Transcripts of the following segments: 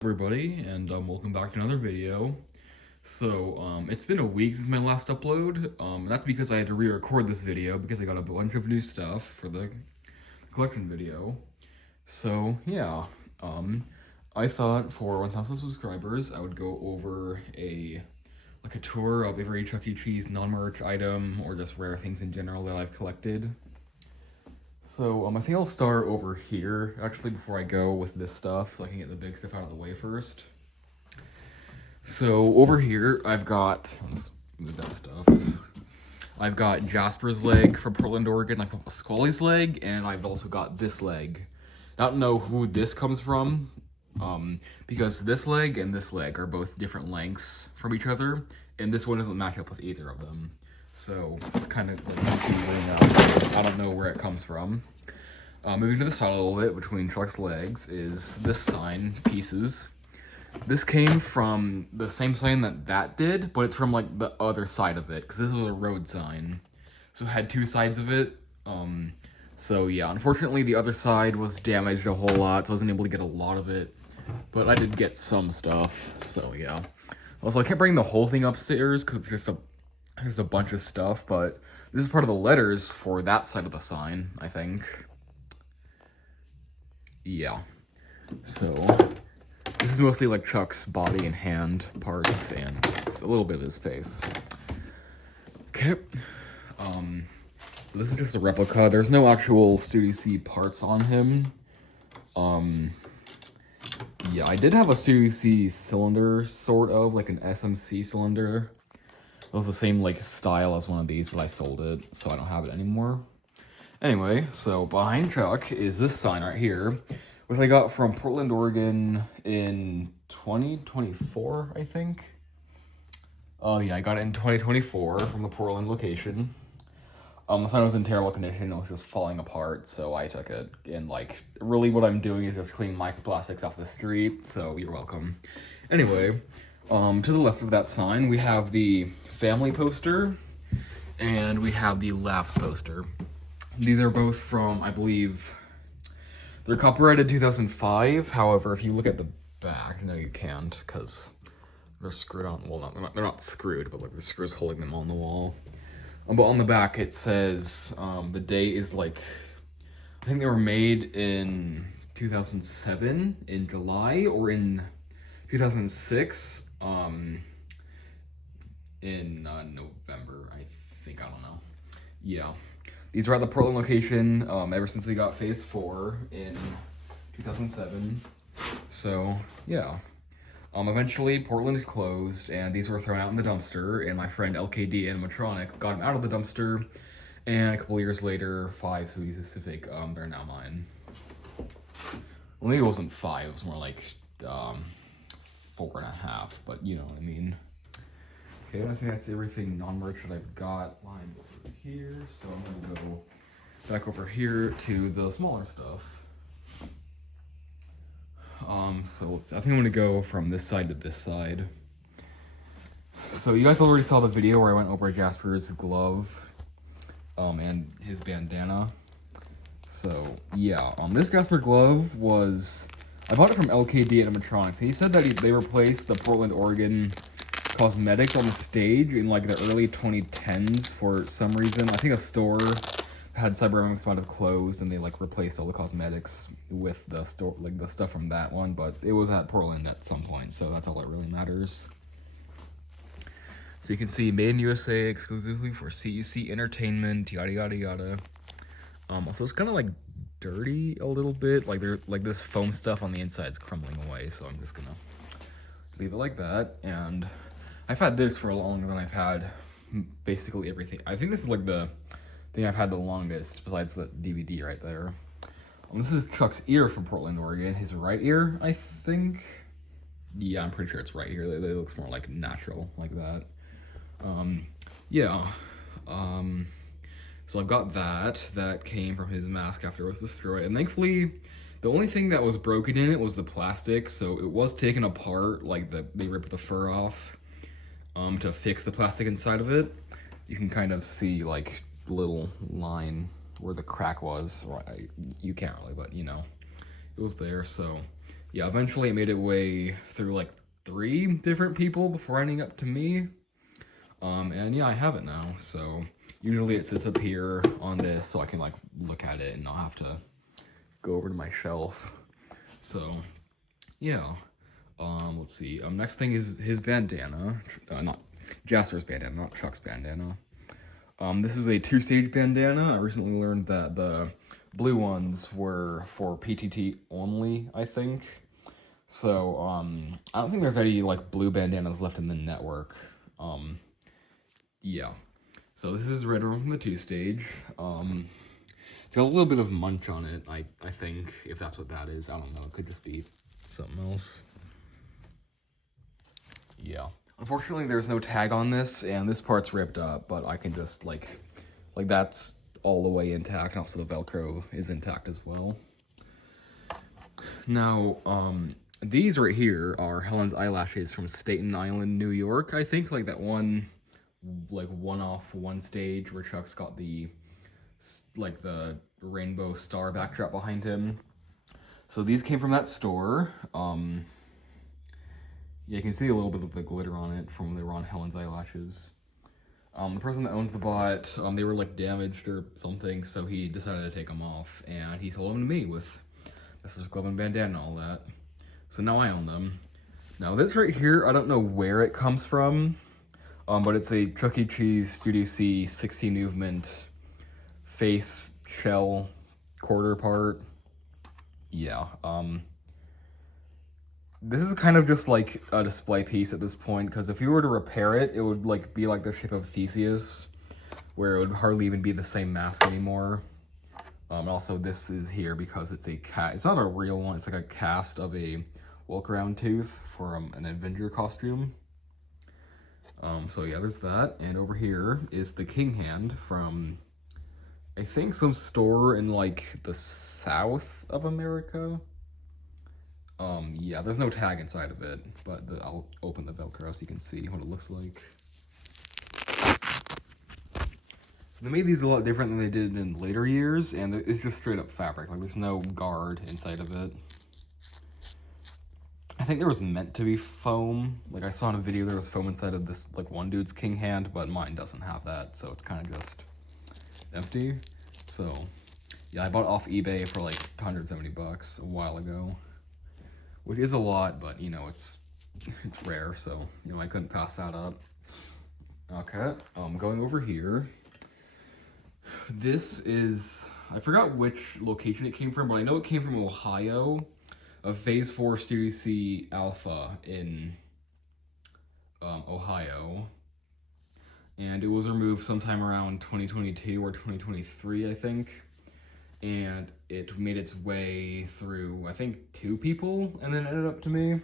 Everybody, and welcome back to another video. It's been a week since my last upload. That's because I had to re-record this video because I got a bunch of new stuff for the collection video. So yeah, I thought for 1,000 subscribers I would go over a tour of every Chuck E. Cheese non-merch item or just rare things in general that I've collected. So I think I'll start over here, actually, before I go with this stuff, so I can get the big stuff out of the way first. So over here, I've got, let's move that stuff. I've got Jasper's leg from Portland, Oregon, I've got Squally's leg, and I've also got this leg. I don't know who this comes from, because this leg and this leg are both different lengths from each other, and this one doesn't match up with either of them. So it's kind of like confusing. I don't know where it comes from. Moving to the side a little bit between Chuck's legs is this sign, Pieces. This came from the same sign that did, but it's from like the other side of it, because this was a road sign. So it had two sides of it. So yeah, unfortunately the other side was damaged a whole lot, so I wasn't able to get a lot of it. But I did get some stuff, so yeah. Also, I can't bring the whole thing upstairs, because it's just there's a bunch of stuff, but this is part of the letters for that side of the sign, I think. Yeah. So, this is mostly like Chuck's body and hand parts, and it's a little bit of his face. Okay. So this is just a replica. There's no actual Studio C parts on him. Yeah, I did have a Studio C cylinder, sort of, like an SMC cylinder. It was the same like style as one of these, but I sold it, so I don't have it anymore. Anyway, so behind Chuck is this sign right here, which I got from Portland, Oregon in 2024, I think. Oh yeah, I got it in 2024 from the Portland location. The sign was in terrible condition, it was just falling apart, so I took it. And like, really what I'm doing is just cleaning microplastics off the street, so you're welcome. Anyway, to the left of that sign, we have the family poster, and we have the Laugh poster. These are both from, I believe, they're copyrighted 2005. However, if you look at the back, no, you can't, because they're screwed on. Well, they're not screwed, but like the screws holding them on the wall. But on the back, it says the date is like, I think they were made in 2007 in July, or in 2006 in November, I think. I don't know. Yeah, these were at the Portland location ever since they got phase 4 in 2007. So yeah, eventually Portland closed, and these were thrown out in the dumpster, and my friend LKD Animatronic got them out of the dumpster, and a couple years later, 5 to be specific, they're now mine. Well, maybe it wasn't 5, it was more like 4.5, but you know what I mean. Okay, I think that's everything non-merch that I've got lined over here, so I'm gonna go back over here to the smaller stuff. So I think I'm gonna go from this side to this side. So you guys already saw the video where I went over Jasper's glove, and his bandana. So yeah, this Jasper glove I bought it from LKD Animatronics. He said that they replaced the Portland, Oregon cosmetics on the stage in like the early 2010s for some reason. I think a store had Cybernomics might have closed, and they like replaced all the cosmetics with the store, like the stuff from that one, but it was at Portland at some point, so that's all that really matters. So you can see made in USA exclusively for CEC Entertainment, yada yada yada. So it's kind of like dirty a little bit, like this foam stuff on the inside is crumbling away, so I'm just gonna leave it like that. And I've had this for longer than I've had basically everything. I think this is like the thing I've had the longest, besides the DVD right there. This is Chuck's ear from Portland, Oregon. His right ear, I think. Yeah, I'm pretty sure it's right here. It looks more like natural, like that. Yeah. So I've got that came from his mask after it was destroyed. And thankfully, the only thing that was broken in it was the plastic. So it was taken apart, like they ripped the fur off to fix the plastic inside of it. You can kind of see like the little line where the crack was. You can't really, but you know, it was there. So yeah, eventually it made its way through like 3 different people before ending up to me. And yeah, I have it now. So usually it sits up here on this so I can like look at it and not have to go over to my shelf. So yeah. Let's see. Next thing is his bandana. Not Jasper's bandana, not Chuck's bandana. This is a 2-stage bandana. I recently learned that the blue ones were for PTT only, I think. So, I don't think there's any, like, blue bandanas left in the network. Yeah. So this is red one from the 2-stage. It's got a little bit of munch on it, I think, if that's what that is. I don't know. It could just be something else. Yeah. Unfortunately, there's no tag on this, and this part's ripped up, but I can just, like that's all the way intact, and also the Velcro is intact as well. Now, these right here are Helen's eyelashes from Staten Island, New York, I think, like that one, like one-off one stage where Chuck's got the, like the rainbow star backdrop behind him. So these came from that store. Yeah, you can see a little bit of the glitter on it from when they were on Helen's eyelashes. The person that owns the bot, they were like damaged or something, so he decided to take them off, and he sold them to me with this was glove and bandana and all that. So now I own them. Now this right here, I don't know where it comes from, but it's a Chuck E. Cheese Studio C 16 movement face shell quarter part. Yeah, this is kind of just like a display piece at this point, because if you were to repair it, it would like be like the shape of Theseus, where it would hardly even be the same mask anymore. And also this is here because it's a it's not a real one, it's like a cast of a walk-around tooth for an Avenger costume. So yeah, there's that. And over here is the King Hand from, I think, some store in like the south of America. Yeah, there's no tag inside of it, but I'll open the Velcro so you can see what it looks like. So they made these a lot different than they did in later years, and it's just straight up fabric. Like, there's no guard inside of it. I think there was meant to be foam. Like, I saw in a video there was foam inside of this, like, one dude's King Hand, but mine doesn't have that, so it's kind of just empty. So, yeah, I bought it off eBay for, like, 170 bucks a while ago. Which is a lot, but, you know, it's rare, so, you know, I couldn't pass that up. Okay, going over here. This is, I forgot which location it came from, but I know it came from Ohio, a Phase 4 Studio C Alpha in Ohio. And it was removed sometime around 2022 or 2023, I think. And it made its way through, I think, 2 people, and then ended up to me.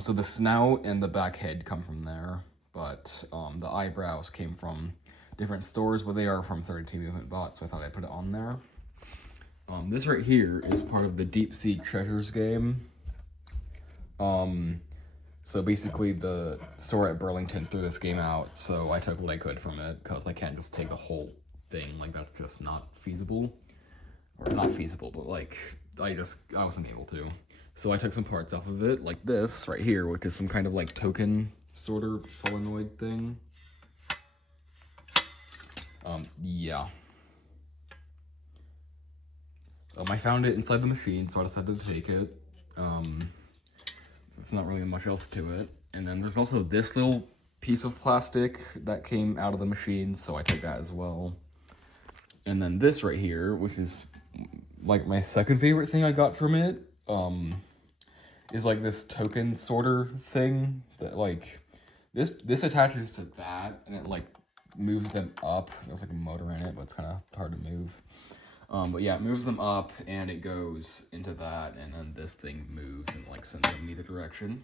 So the snout and the back head come from there, but the eyebrows came from different stores, but they are from 32 Movement Bot, so I thought I'd put it on there. This right here is part of the Deep Sea Treasures game. So basically the store at Burlington threw this game out, so I took what I could from it, because I can't just take the whole thing, like that's just not feasible. Or not feasible, but like, I wasn't able to. So I took some parts off of it, like this right here, which is some kind of like token sort of solenoid thing. Yeah. I found it inside the machine, so I decided to take it. There's not really much else to it. And then there's also this little piece of plastic that came out of the machine, so I took that as well. And then this right here, which is like my second favorite thing I got from it, is like this token sorter thing that like, this attaches to that, and it like moves them up. There's like a motor in it, but it's kind of hard to move. But yeah, it moves them up, and it goes into that, and then this thing moves and like sends them in either direction.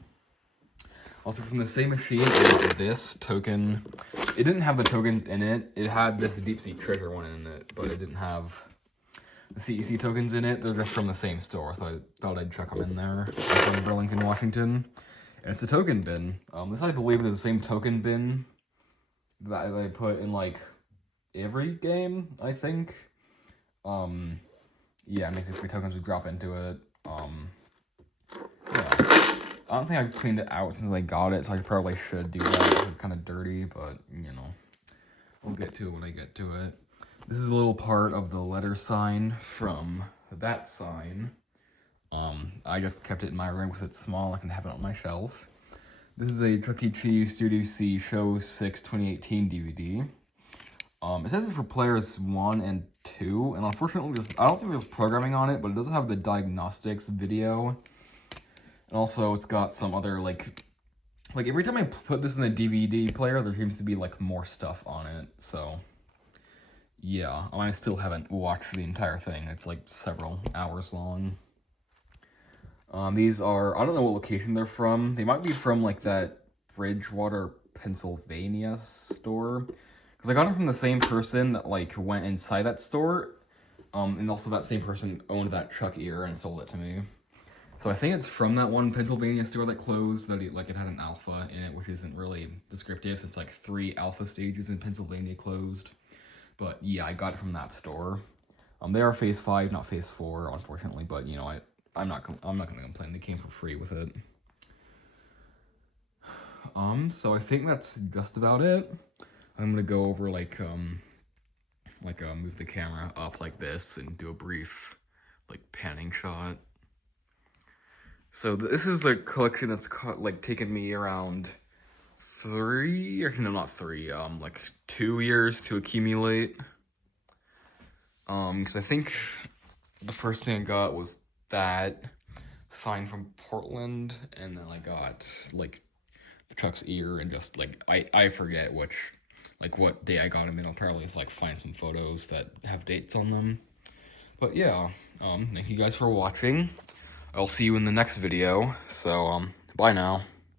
Also from the same machine is this token. It didn't have the tokens in it. It had this Deep Sea Treasure one in it, but it didn't have the CEC tokens in it. They're just from the same store, so I thought I'd chuck them in there. It's from Burlington, Washington. And it's a token bin. This, I believe, is the same token bin that they put in like every game, I think. Yeah, basically tokens would drop into it, Yeah. I don't think I've cleaned it out since I got it, so I probably should do that. It's kind of dirty, but, you know, I'll get to it when I get to it. This is a little part of the letter sign from that sign. I just kept it in my room because it's small. I can have it on my shelf. This is a Chuck E. Cheese Studio C Show 6 2018 DVD. It says it's for players 1 and 2, and unfortunately, I don't think there's programming on it, but it does have the diagnostics video. And also, it's got some other, like every time I put this in the DVD player, there seems to be, like, more stuff on it, so, yeah. I still haven't watched the entire thing. It's, like, several hours long. These are, I don't know what location they're from. They might be from, like, that Bridgewater, Pennsylvania store. Because I got them from the same person that, like, went inside that store. And also that same person owned that Chuck ear and sold it to me. So I think it's from that one Pennsylvania store that closed, that it had an alpha in it, which isn't really descriptive since, like, 3 alpha stages in Pennsylvania closed. But, yeah, I got it from that store. They are phase 5, not phase 4, unfortunately, but, you know, I'm not gonna complain. They came for free with it. So I think that's just about it. I'm gonna go over move the camera up like this and do a brief panning shot. So this is a collection that's taken me around 2 years to accumulate. Because I think the first thing I got was that sign from Portland, and then I got the Chuck's ear, and just I forget what day I got him, and I'll probably find some photos that have dates on them. But yeah, thank you guys for watching. I'll see you in the next video. So bye now.